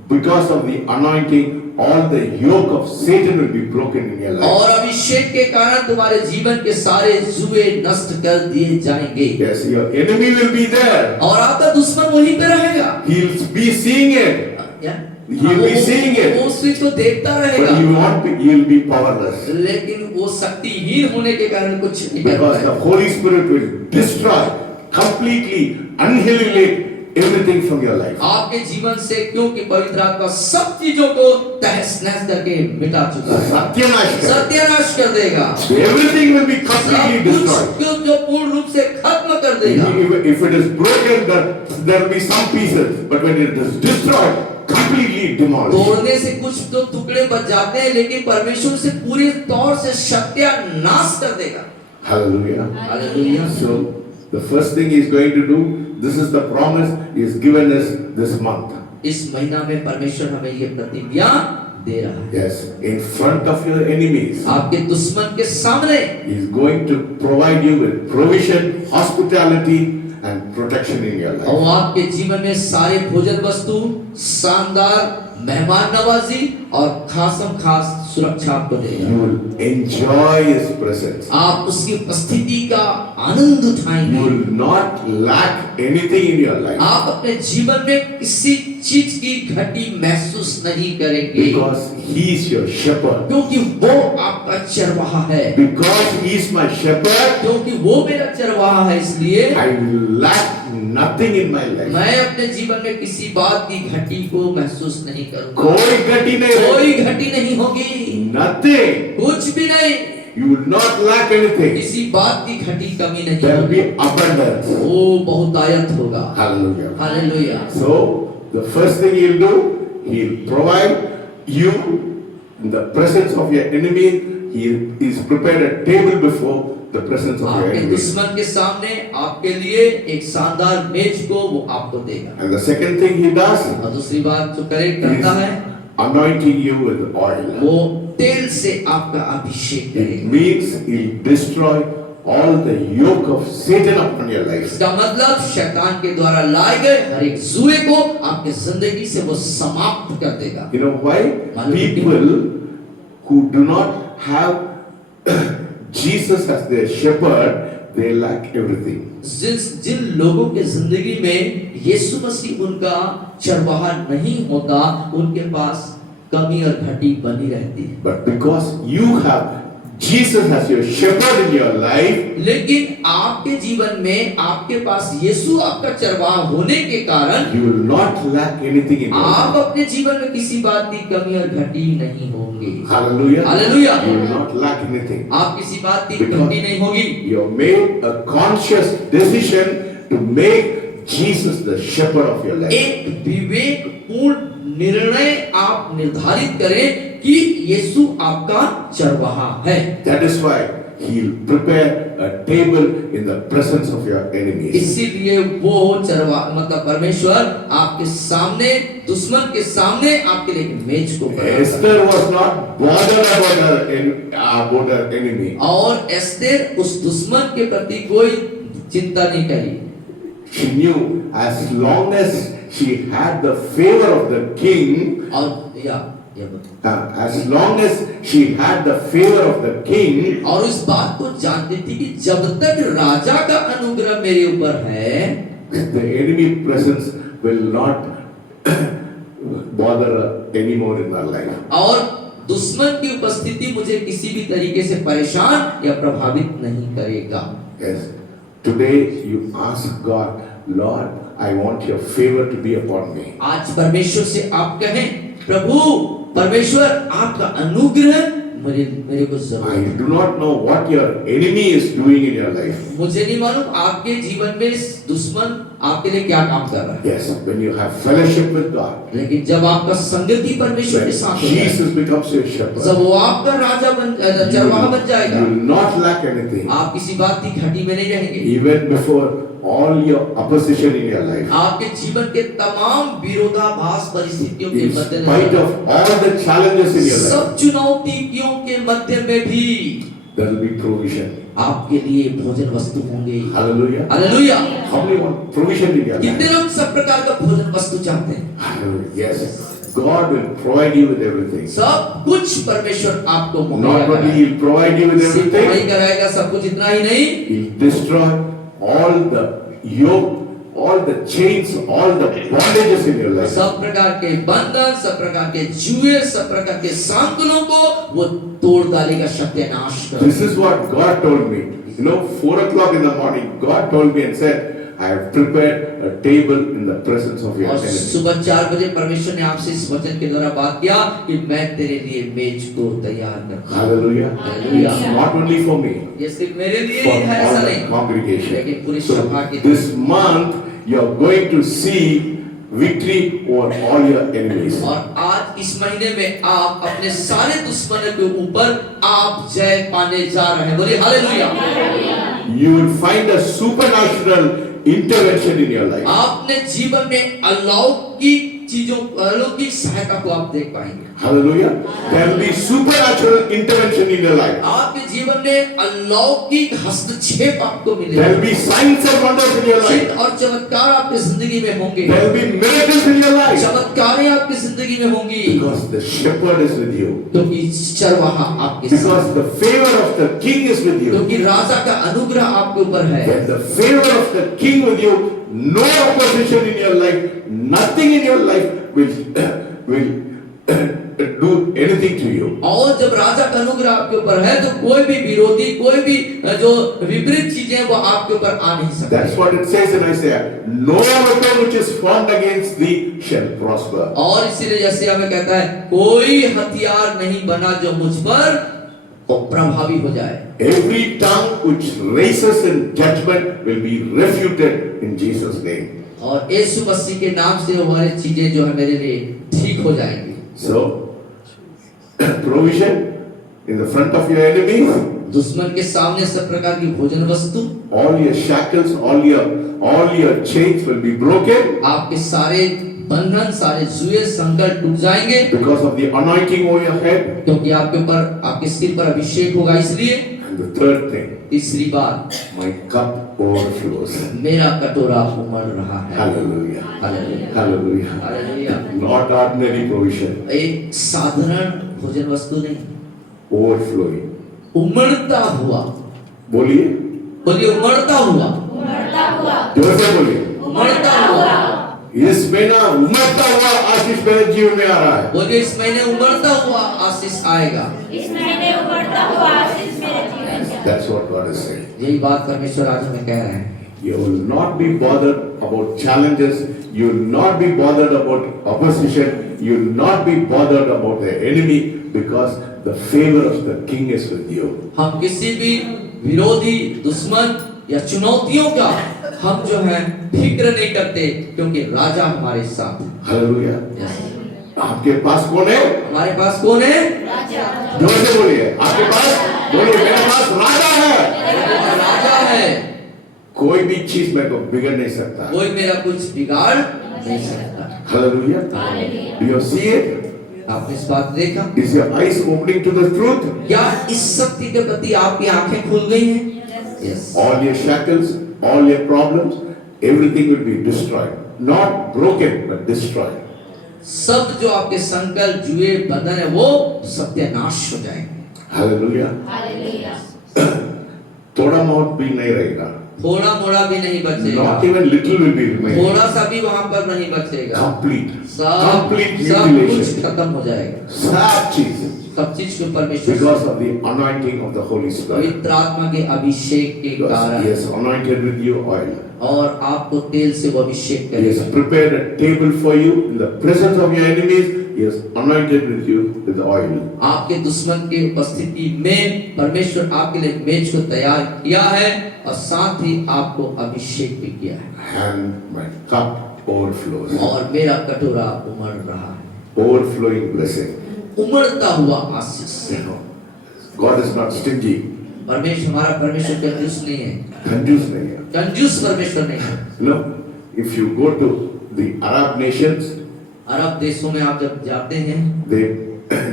because of the anointing, all the yoke of Satan will be broken in your life. और अभिषेक के कारण तुम्हारे जीवन के सारे जुए नष्ट कर दिए जाएंगे। Yes, your enemy will be there. और आपका दुश्मन वहीं पे रहेगा। He'll be seeing it. He'll be seeing it. वो उस चीज को देखता रहेगा, But he'll be powerless. लेकिन वो शक्तिहीन होने के कारण कुछ नहीं कर Because the पाएगा। Holy Spirit will destroy, completely annihilate everything from your life. आपके जीवन से, क्योंकि पवित्र आत्मा सब चीजों को तहस नहस करके मिटा चुका है, Satyanash. सत्यानाश कर देगा। Everything will be completely सब कुछ destroyed. क्यों जो पूर्ण रूप से खत्म कर देगा। If it is broken, there will be some pieces. But when it is destroyed, completely demolished. तोड़ने से कुछ तो टुकड़े बच जाते हैं, लेकिन परमेश्वर से पूरी तौर से सत्यानाश कर देगा। Hallelujah. Hallelujah. So the first thing he is going to do, this is the promise he has given us this month. इस महीना में परमेश्वर हमें ये प्रतिज्ञा दे रहा है। Yes, in front of your enemies, आपके दुश्मन के सामने he is going to provide you with provision, hospitality, and protection in your life. और आपके जीवन में सारे भोजन वस्तु, शानदार मेहमान नवाजी और खासम खास सुरक्षा आपको देगा। You will enjoy his presence. आप उसकी उपस्थिति का आनंद You उठाएंगे। will not lack anything in your life. आप अपने जीवन में किसी चीज की घटी महसूस नहीं करेंगे, Because he is your shepherd. क्योंकि वो आपका चरवाहा है। Because he is my shepherd, क्योंकि वो मेरा चरवाहा है, इसलिए I will lack nothing in my life. मैं अपने जीवन में किसी बात की घटी को महसूस नहीं करूंगा। कोई घटी नहीं कोई रहेगी. घटी नहीं होगी, Nothing. कुछ भी नहीं, You will not lack anything. किसी बात की घटी कमी नहीं There will होगी। be abundance. वो बहुतायत होगा। Hallelujah. Hallelujah. So the first thing he'll do, he'll provide you in the presence of your enemy. He is prepared a table before the presence of your आपके enemy. दुश्मन के सामने आपके लिए एक शानदार मेज को वो आपको देगा। And the second thing he does, और दूसरी बात जो करे he करता is है, anointing you with oil. वो तेल से आपका अभिषेक It करेगा। means he'll destroy all the yoke of Satan upon your life. इसका मतलब शैतान के द्वारा लाए गए हर एक जुए को आपके जिंदगी से वो समाप्त कर देगा। You know why? मालूम है क्यों? People who do not have Jesus as their shepherd, they lack everything. जिन लोगों के जिंदगी में यीशु मसीह उनका चरवाहा नहीं होता, उनके पास कमी और घटी बनी रहती है। But because you have Jesus as your shepherd in your life, लेकिन आपके जीवन में आपके पास यीशु आपका चरवाहा होने के कारण you will not lack anything in your आप life. अपने जीवन में किसी बात की कमी और घटी नहीं होंगे। Hallelujah. Hallelujah. You will not lack anything. आप किसी बात की Because घटी नहीं होगी, you have made a conscious decision to make Jesus the shepherd of your life. एक विवेकपूर्ण निर्णय आप निर्धारित करें कि यीशु आपका चरवाहा है। That is why he'll prepare a table in the presence of your enemies. इसीलिए वो मतलब परमेश्वर आपके सामने, दुश्मन के सामने आपके लिए एक मेज को Esther was not bothered about her enemy. और एस्तेर उस दुश्मन के प्रति कोई चिंता नहीं करी। She knew as long as she had the favor of the king, as long as she had the favor of the king, और उस बात को जानती थी कि जब तक राजा का अनुग्रह मेरे ऊपर है, the enemy presence will not bother her anymore in her life. और दुश्मन की उपस्थिति मुझे किसी भी तरीके से परेशान या प्रभावित नहीं करेगा। Yes. Today you ask God, Lord, I want your favor to be upon me. आज परमेश्वर से आप कहें, प्रभु परमेश्वर आपका अनुग्रह मेरे को जरूर। I do not know what your enemy is doing in your life. मुझे नहीं मालूम आपके जीवन में दुश्मन आपके लिए क्या काम कर रहा है। Yes, when you have fellowship with God, लेकिन जब आपका संगति परमेश्वर के साथ होगा, Jesus becomes your shepherd, जब वो आपका राजा चरवाहा बन जाएगा, you will not lack anything. आप किसी बात की घटी में नहीं रहेंगे। Even before all your opposition in your life, आपके जीवन के तमाम विरोधाभास परिस्थितियों के in Madhya spite of all the challenges in your life, सब चुनौतियों के मध्य में भी there will be provision. आपके लिए भोजन वस्तु होंगे। Hallelujah. Hallelujah. How many want provision in your life? कितने लोग सब प्रकार का भोजन वस्तु चाहते हैं? Hallelujah. Yes. God will provide you with everything. सब कुछ परमेश्वर आपको मुहैया Not only कराएगा। He'll provide you with सिर्फ everything, वही कराएगा सब कुछ, इतना ही नहीं, He'll destroy all the yoke, all the chains, all the bondages in your life. सब प्रकार के बंधन, सब प्रकार के जुए, सब प्रकार के सांकलों को वो तोड़ डालेगा, सत्यानाश कर। This is what God told me. 4 o'clock in the morning, God told me and said, I have prepared a table in the presence of your और enemies. सुबह 4 बजे परमेश्वर ने आपसे इस वचन के द्वारा बात किया कि मैं तेरे लिए मेज को तैयार करता हूं। Hallelujah. Hallelujah. It's not only for me, ये सिर्फ मेरे लिए for ही है ऐसा all the नहीं, congregation. लेकिन पूरी So सभा के लिए। this month you are going to see victory over all your enemies. और आज इस महीने में आप अपने सारे दुश्मनों के ऊपर आप जय पाने जा रहे हैं। बोलिए hallelujah. You will find a supernatural intervention in your life. आपने जीवन में अलौकिक चीजों, अलौकिक सहायता को आप देख पाएंगे। Hallelujah. There will be supernatural intervention in your life. आपके जीवन में अलौकिक हस्तक्षेप आपको मिलेगा। There will be signs and wonders in your life. चिन्ह और चमत्कार आपकी जिंदगी में होंगे। There will be miracles in your life. चमत्कारें आपकी जिंदगी में होंगी। Because the shepherd is with you. क्योंकि चरवाहा आपके साथ। Because the favor of the king is with you. क्योंकि राजा का अनुग्रह आपके ऊपर है। When the favor of the king with you, no opposition in your life, nothing in your life will do anything to you. और जब राजा का अनुग्रह आपके ऊपर है तो कोई भी विरोधी, कोई भी जो विपरीत चीजें वो आपके ऊपर आ नहीं सकती। That's what it says in Isaiah. No weapon which is formed against thee shall prosper. और इसीलिए जैसे हमें कहता है कोई हथियार नहीं बना जो मुझ पर प्रभावी हो जाए। Every tongue which raises in judgment will be refuted in Jesus' name. और यीशु मसीह के नाम से हमारी चीजें जो है मेरे लिए ठीक हो जाएंगी। So, provision in the front of your enemies. दुश्मन के सामने सब प्रकार की भोजन वस्तु, All your shackles, all your chains will be broken. आपके सारे बंधन, सारे जुए, संकट टूट जाएंगे। Because of the anointing over your head. क्योंकि आपके ऊपर, आपके सिर पर अभिषेक होगा इसलिए। And the third thing, तीसरी बात, my cup overflows. मेरा कटोरा उमड़ रहा है। Hallelujah. Hallelujah. Hallelujah. Hallelujah. Not ordinary provision. एक साधारण भोजन वस्तु नहीं, Overflowing. उमड़ता हुआ। बोलिए. बोलिए उमड़ता हुआ। उमड़ता हुआ। जोर से बोलिए. उमड़ता हुआ। इस महीना उमड़ता हुआ आशीष मेरे जीवन में आ रहा है. बोलिए इस महीने उमड़ता हुआ आशीष आएगा। इस महीने उमड़ता हुआ आशीष मेरे जीवन में। That's what God is saying. यही बात परमेश्वर आज हमें कह रहे हैं। You will not be bothered about challenges. You will not be bothered about opposition. You will not be bothered about the enemy because the favor of the king is with you. हम किसी भी विरोधी, दुश्मन या चुनौतियों का हम जो है फिक्र नहीं करते क्योंकि राजा हमारे साथ है। Hallelujah. Yes. आपके पास कौन है? हमारे पास कौन है? राजा। जोर से बोलिए. आपके पास बोले मेरे पास राजा है, राजा है, कोई भी चीज मेरे को बिगड़ नहीं सकता। कोई मेरा कुछ बिगाड़ नहीं सकता। Hallelujah. Do you see it? आपने इस बात देखा? Is your eyes opening to the truth? क्या इस सत्य के प्रति आपकी आंखें खुल गई हैं? Yes. All your shackles, all your problems, everything will be destroyed. Not broken, but destroyed. सब जो आपके संकल्प जुए बंधन है वो सत्यानाश हो जाएंगे। Hallelujah. थोड़ा बहुत भी नहीं रहेगा। थोड़ा मोड़ा भी नहीं बचेगा। Not even little will be remaining. थोड़ा सा भी वहां पर नहीं बचेगा। Complete. सब Complete सब mutilation. कुछ खत्म हो जाएगा। सब चीज। सब चीज को परमेश्वर Because of the anointing of the Holy Spirit. पवित्र आत्मा के अभिषेक के Because कारण He has anointed with you oil. और आपको तेल से वो अभिषेक He has करेगा। prepared a table for you in the presence of your enemies. He has anointed with you with the oil. आपके दुश्मन की उपस्थिति में परमेश्वर आपके लिए मेज को तैयार किया है और साथ ही आपको अभिषेक भी किया है। And my cup overflows. और मेरा कटोरा उमड़ रहा है। Overflowing blessing. उमड़ता हुआ आशीष। You know, God is not stingy. हमारा परमेश्वर कंजूस नहीं है। कंजूस नहीं है। कंजूस परमेश्वर नहीं है। You know, if you go to the Arab nations, अरब देशों में आप जब जाते हैं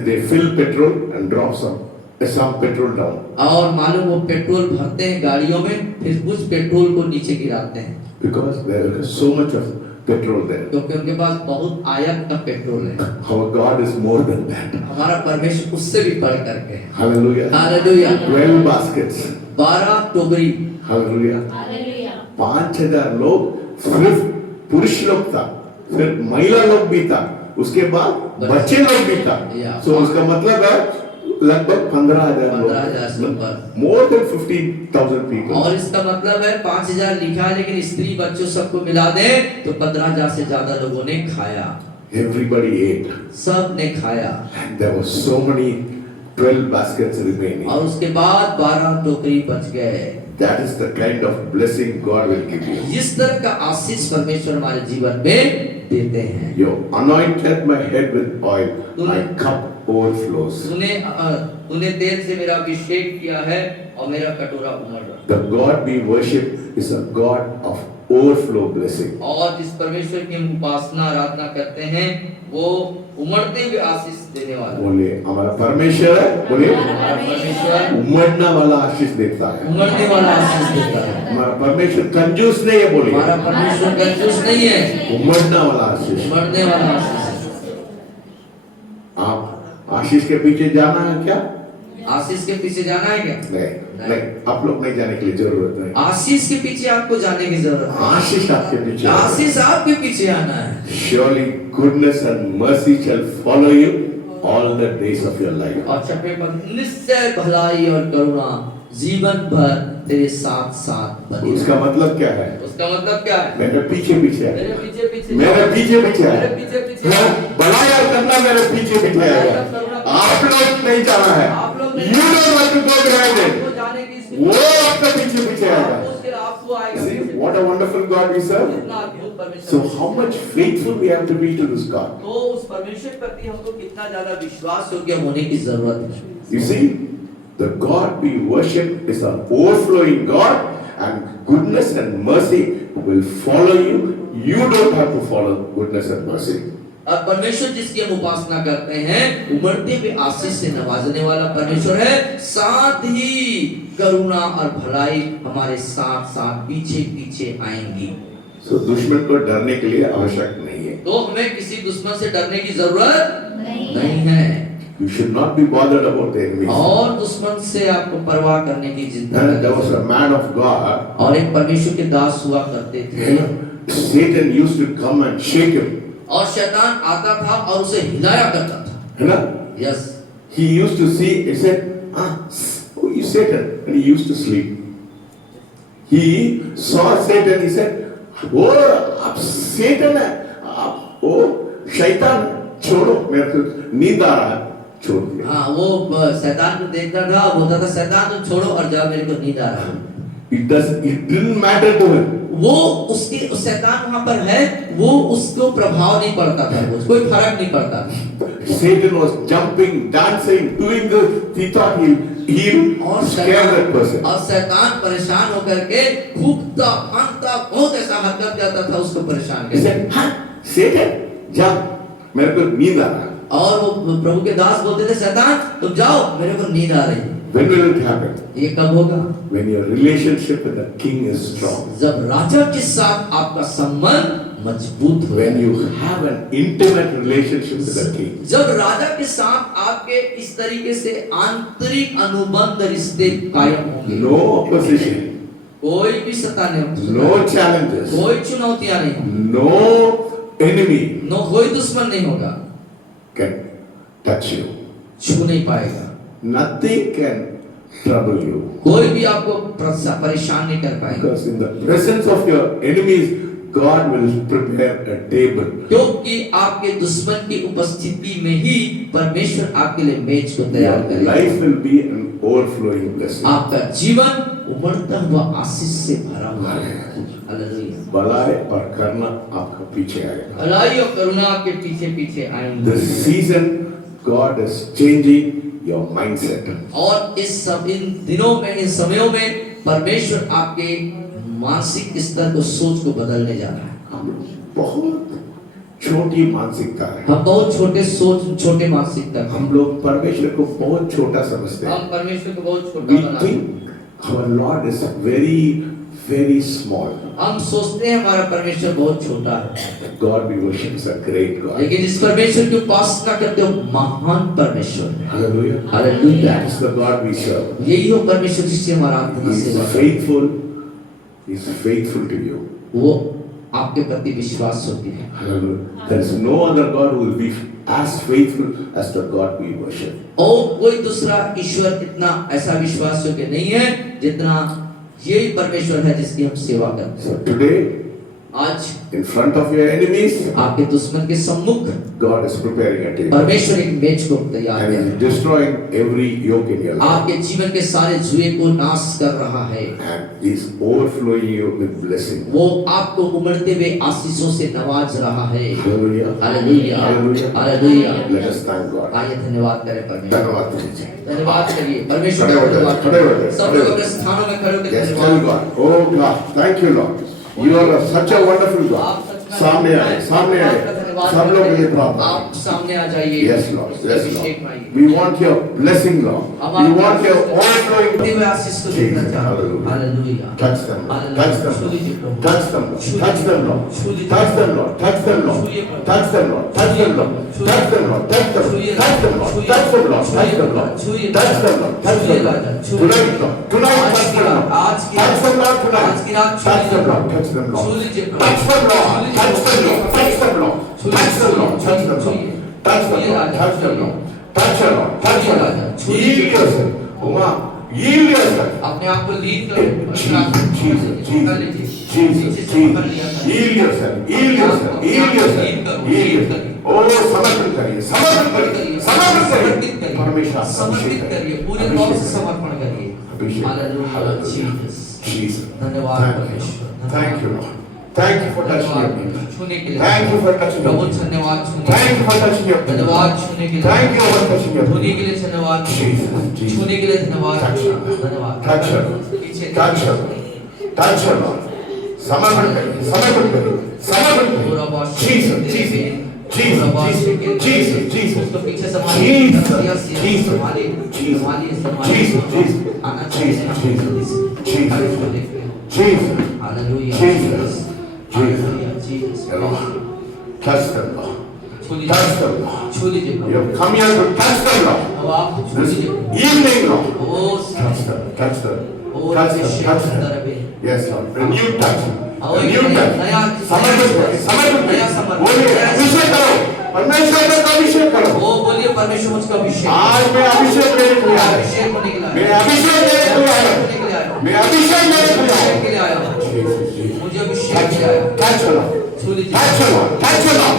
they fill petrol and drop some petrol down. और मालूम वो पेट्रोल भरते हैं गाड़ियों में, फिर कुछ पेट्रोल को नीचे गिराते हैं Because there is so much of petrol there. क्योंकि उनके पास बहुत आयात का पेट्रोल है। Our God is more than that. हमारा परमेश्वर उससे भी बढ़ करके है। Hallelujah. हालेलुया। 12 baskets. 12 टोकरी। Hallelujah. 5,000 लोग सिर्फ पुरुष लोग था, फिर महिला लोग भी था, उसके बाद बच्चे लोग भी था। So उसका मतलब है लगभग 15,000 लोग। More than 15,000 people. और इसका मतलब है 5,000 लिखा है, लेकिन स्त्री बच्चों सबको मिला दे तो 15,000 से ज्यादा लोगों ने खाया। Everybody ate. सब ने खाया। And there were so many 12 baskets remaining. और उसके बाद 12 टोकरी बच गए। That is the kind of blessing God will give you. इस तरह का आशीष परमेश्वर हमारे जीवन में देते हैं। You anointed my head with oil. My cup overflows. तूने तेल से मेरा अभिषेक किया है और मेरा कटोरा उमड़ रहा है। The God we worship is a God of overflow blessing. और जिस परमेश्वर की हम उपासना आराधना करते हैं वो उमड़ते हुए आशीष देने वाला है। बोले हमारा परमेश्वर है, बोले हमारा परमेश्वर उमड़ना वाला आशीष देता है। उमड़ने वाला आशीष देता है। हमारा परमेश्वर कंजूस नहीं है, बोले हमारा परमेश्वर कंजूस नहीं है, उमड़ना वाला आशीष। उमड़ने वाला आशीष। आप आशीष के पीछे जाना है क्या? आशीष के पीछे जाना है क्या? नहीं, आप लोग नहीं जाने के लिए जरूरत नहीं। आशीष के पीछे आपको जाने की जरूरत है। आशीष आपके पीछे, आशीष आपके पीछे आना है। Surely goodness and mercy shall follow you all the days of your life. और छठे पद, निश्चय भलाई और करुणा जीवन भर तेरे साथ साथ बनी। उसका मतलब क्या है? उसका मतलब क्या है? मेरे पीछे पीछे है, मेरे पीछे पीछे, मेरे पीछे पीछे है, मेरे पीछे पीछे हाँ, भलाई और करुणा मेरे पीछे पीछे आएगा। आप लोग नहीं जाना है, आप लोग नहीं, you don't want to go behind it. आपको जाने की वो आपका पीछे पीछे आएगा। उसके आपको आएगा। See what a wonderful God we serve. कितना अद्भुत परमेश्वर। So how much faithful we have to be to this God. तो उस परमेश्वर के प्रति हमको कितना ज्यादा विश्वास योग्य होने की जरूरत है। You see, the God we worship is an overflowing God, and goodness and mercy will follow you. You don't have to follow goodness and mercy. और परमेश्वर जिसकी हम उपासना करते हैं उमड़ते हुए आशीष से नवाजने वाला परमेश्वर है, साथ ही करुणा और भलाई हमारे साथ साथ पीछे पीछे आएंगी। So दुश्मन को डरने के लिए आवश्यक नहीं है। तो हमें किसी दुश्मन से डरने की जरूरत नहीं है। You should not be bothered about the enemies. और दुश्मन से आपको परवाह करने की चिंता And नहीं। there was a man of God. और एक परमेश्वर के दास हुआ करते थे। You know, Satan used to come and shake him. और शैतान आता था और उसे हिलाया करता था। You know? Yes. He used to see. He said, "Oh, you Satan," and he used to sleep. He saw Satan. He said, "Oh, आप Satan है, आप ओ शैतान छोड़ो, मेरे को नींद आ रहा है, छोड़ दे." हाँ, वो शैतान को देखता था, बोलता था शैतान तुम छोड़ो और जाओ, मेरे को नींद आ रहा है। It didn't matter to him. वो उसके शैतान वहां पर है, वो उसको प्रभाव नहीं पड़ता था, कोई फर्क नहीं पड़ता था। Satan was jumping, dancing, doing this. He thought he'll scare that person. और शैतान परेशान होकर के कूदता भागता बहुत ऐसा हरकत करता था उसको परेशान He करके। said, "Huh? Satan, जा, मेरे को नींद आ रहा है." और वो प्रभु के दास बोलते थे, शैतान तुम जाओ, मेरे को नींद आ रही है। When will it happen? ये कब होगा? When your relationship with the king is strong. जब राजा के साथ आपका संबंध मजबूत हो। When you have an intimate relationship with the king. जब राजा के साथ आपके इस तरीके से आंतरिक अनुबंध रिश्ते कायम होंगे। No opposition. कोई भी सत्ता नहीं, No challenges. कोई चुनौतियां नहीं, No enemy कोई दुश्मन नहीं होगा, can touch you. छू नहीं पाएगा, Nothing can trouble you. कोई भी आपको परेशान नहीं कर पाएगा। Because in the presence of your enemies, God will prepare a table. क्योंकि आपके दुश्मन की उपस्थिति में ही परमेश्वर आपके लिए मेज को तैयार Your करेगा। life will be an overflowing blessing. आपका जीवन उमड़ता हुआ आशीष से भरा हुआ है। हालेलुया। भलाई और करुणा आपका पीछे आएगा. भलाई और करुणा आपके पीछे पीछे आएंगे। This season, God is changing your mindset. और इन दिनों में, इन समयों में परमेश्वर आपके मानसिक स्तर को, सोच को बदलने जा रहा है। हम बहुत छोटी मानसिकता है. हम बहुत छोटे सोच, छोटे मानसिकता के। हम लोग परमेश्वर को बहुत छोटा समझते हैं. हम परमेश्वर को बहुत छोटा We बनाते हैं। think our Lord is very, very small. हम सोचते हैं हमारा परमेश्वर बहुत छोटा है। The God we worship is a great God. लेकिन जिस परमेश्वर की उपासना करते हो महान परमेश्वर है। Hallelujah. Hallelujah. That is the God we serve. यही हो परमेश्वर जिससे हमारा He आत्मा is सेवा। faithful. He is faithful to you. वो आपके प्रति विश्वास होती है। Hallelujah. There is no other God who will be as faithful as the God we worship. और कोई दूसरा ईश्वर इतना ऐसा विश्वास योग्य नहीं है जितना यही परमेश्वर है जिसकी हम सेवा करते हैं। So today, आज in front of your enemies, आपके दुश्मन के सम्मुख God is preparing a table. परमेश्वर एक मेज को तैयार And He is किया। destroying every yoke in your life. आपके जीवन के सारे जुए को नाश कर रहा है। And He is overflowing you with blessing. वो आपको उमड़ते हुए आशीषों से नवाज रहा है। Hallelujah. Hallelujah, Hallelujah. Hallelujah. Let us thank God. आइए धन्यवाद करें परमेश्वर। धन्यवाद दीजिए. धन्यवाद करिए परमेश्वर खड़े का हो जाइए, धन्यवाद खड़े हो करिए। जाइए, सब खड़े लोग हो अपने स्थानों में खड़े होकर Yes, tell धन्यवाद। God. Oh God, thank you Lord. You are such a wonderful God. सामने आए, सामने आए. सब लोग ये प्रार्थना. आप सामने आ जाइए। Yes, Lord. Yes, Abhishek Lord. मांगिए। We want your blessing, Lord. We want your overflowing. उमड़ते हुए आशीष को देखना Jesus, चाहते हैं। hallelujah. Hallelujah. Touch them, Lord. Hallelujah. Touch them, छू लीजिए Lord. प्रभु। Touch them, Lord. Touch them, Lord. Touch them, Lord. Touch them, Lord. Touch them, Lord. Touch them, Lord. Touch them, Lord. Touch them, Lord. Touch them, Lord. Touch them, Lord. Touch them, Lord. Touch them, Lord. Touch them, Lord. Tonight, Lord. Tonight, touch them, Lord. Touch them, Lord. Tonight. Touch them, Lord. Touch them, Lord. Touch them, Lord. Touch them, Lord. Touch them, Lord. Touch them, Lord. Touch them, Lord. Touch them, Lord. Touch them, Lord. Touch them, Lord. Touch them, Lord. Heal yourself. Uma, heal yourself. अपने आप को lead करें। Jesus, heal yourself, heal yourself, heal yourself, heal yourself. Oh, समर्पित करिए, समर्पित करिए, समर्पित करिए। परमेश्वर समर्पित करिए, पूरे भाव से समर्पण करिए। अभिषेक। Hallelujah, Jesus. Jesus. धन्यवाद परमेश्वर। Thank you, Lord. Thank you for touching your people. छूने के लिए। Thank you for touching your Prabhu people. धन्यवाद छूने के Thank लिए। you for touching your people. धन्यवाद छूने के लिए। Thank you for touching your छूने people. के लिए धन्यवाद। Jesus. छूने के लिए धन्यवाद। Touch her. धन्यवाद। Touch her. पीछे Touch her. Touch her, Lord. समर्पण करिए, समर्पण करिए, समर्पण करिए। Jesus, Jesus, Jesus, Jesus, Jesus, उसको पीछे Jesus, संभालिए। Jesus, Jesus, संभालिए, Jesus, संभालिए, संभालिए। Jesus, आना Jesus, चाहिए। Jesus, हालेलुया, देखते हो। Jesus, hallelujah, Jesus, hallelujah, Jesus. Lord. Touch them, Lord. छू लीजिए। Touch them, Lord. छू लीजिए You Prabhu. have come here to touch them, Lord. अब आप छू This लीजिए। evening, Lord. ओ Touch them, touch them, ओ touch them, touch अंदर them. अभी। Yes, Lord. A new touch. आओ A एक new touch. नया समर्पित करिए, समर्पित नया करिए। समर्पण। बोलिए, अभिषेक करो। परमेश्वर का अभिषेक करो। ओ बोलिए परमेश्वर मुझको अभिषेक। आज मैं अभिषेक लेने के लिए आया हूं। अभिषेक होने के लिए मैं आया। अभिषेक लेने के लिए आया हूं। होने के लिए आया। मैं अभिषेक लेने के लिए आया अभिषेक हूं। के लिए आया हूँ। Jesus, Jesus. मुझे अभिषेक के लिए आया। Touch her, Lord. छू लीजिए। Touch her, Lord. Touch her, Lord.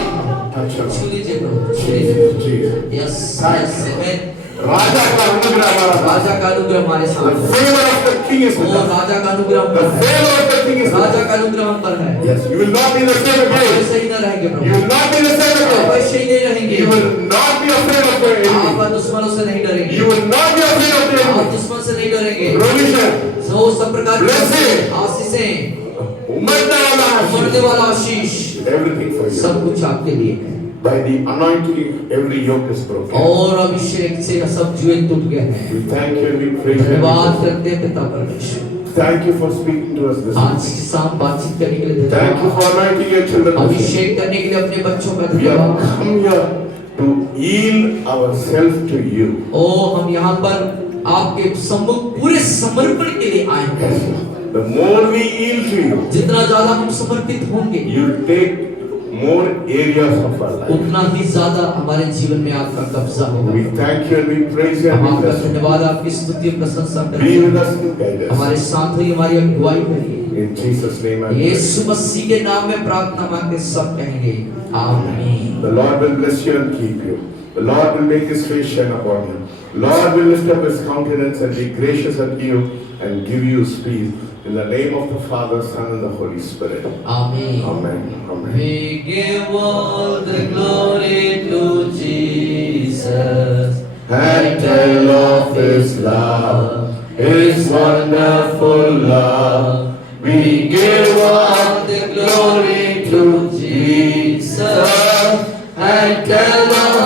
Touch her, छू Lord. लीजिए प्रभु। छू लीजिए। Jesus. Yes, Thank yes, you, आमेन। राजा का अनुग्रह हमारा साथ राजा का अनुग्रह हमारे है। साथ The है। favor of the king is with O us. राजा का अनुग्रह हम The पर है। favor of the king is with Raja us. का अनुग्रह हम पर है। Yes, you will not be the same आप again. ऐसे ही न रहेंगे You Prabhu, will not be the same आप again. ऐसे ही नहीं रहेंगे। You will not be afraid of the enemy. आप दुश्मनों से नहीं डरेंगे, You will not be afraid of the आप enemy. दुश्मन से नहीं डरेंगे। Provision, वो सब प्रकार की Blessing. आशीषें, उमड़ने वाला मरने आशीष. वाला आशीष, Everything for you. सब कुछ आपके लिए है। By the anointing, every yoke is broken. और अभिषेक से सब जुए टूट गए हैं। We thank you and we praise धन्यवाद you. करते हैं पिता परमेश्वर, Thank you for speaking to us this आज morning. की शाम बातचीत करने के लिए Thank you धन्यवाद, for anointing your children. this morning. अभिषेक करने के लिए अपने बच्चों का We have धन्यवाद। come here to yield ourselves to you. ओ हम यहाँ पर आपके सम्मुख पूरे समर्पण के लिए आए हैं। The more we yield to you, जितना ज्यादा हम समर्पित होंगे, you take more areas of our life. उतना ही ज्यादा हमारे जीवन में आपका कब्जा होगा। We thank you and we praise you हम and we आपका bless you. धन्यवाद, आपकी स्तुति और प्रशंसा करते Be with हैं। us and guide us. हमारे साथ ही हमारी अगुवाई करिए। In Jesus' name I pray. यीशु मसीह के नाम में प्रार्थना मांगते सब कहेंगे आमीन। The Lord will bless you and keep you. The Lord will make his face shine upon you. The Lord will lift up his countenance and be gracious unto you and give you peace. In the name of the Father, Son and the Holy Spirit. आमीन। Amen. Amen. We give all the glory to Jesus And tell of his love, his wonderful love. We give all the glory to Jesus and tell of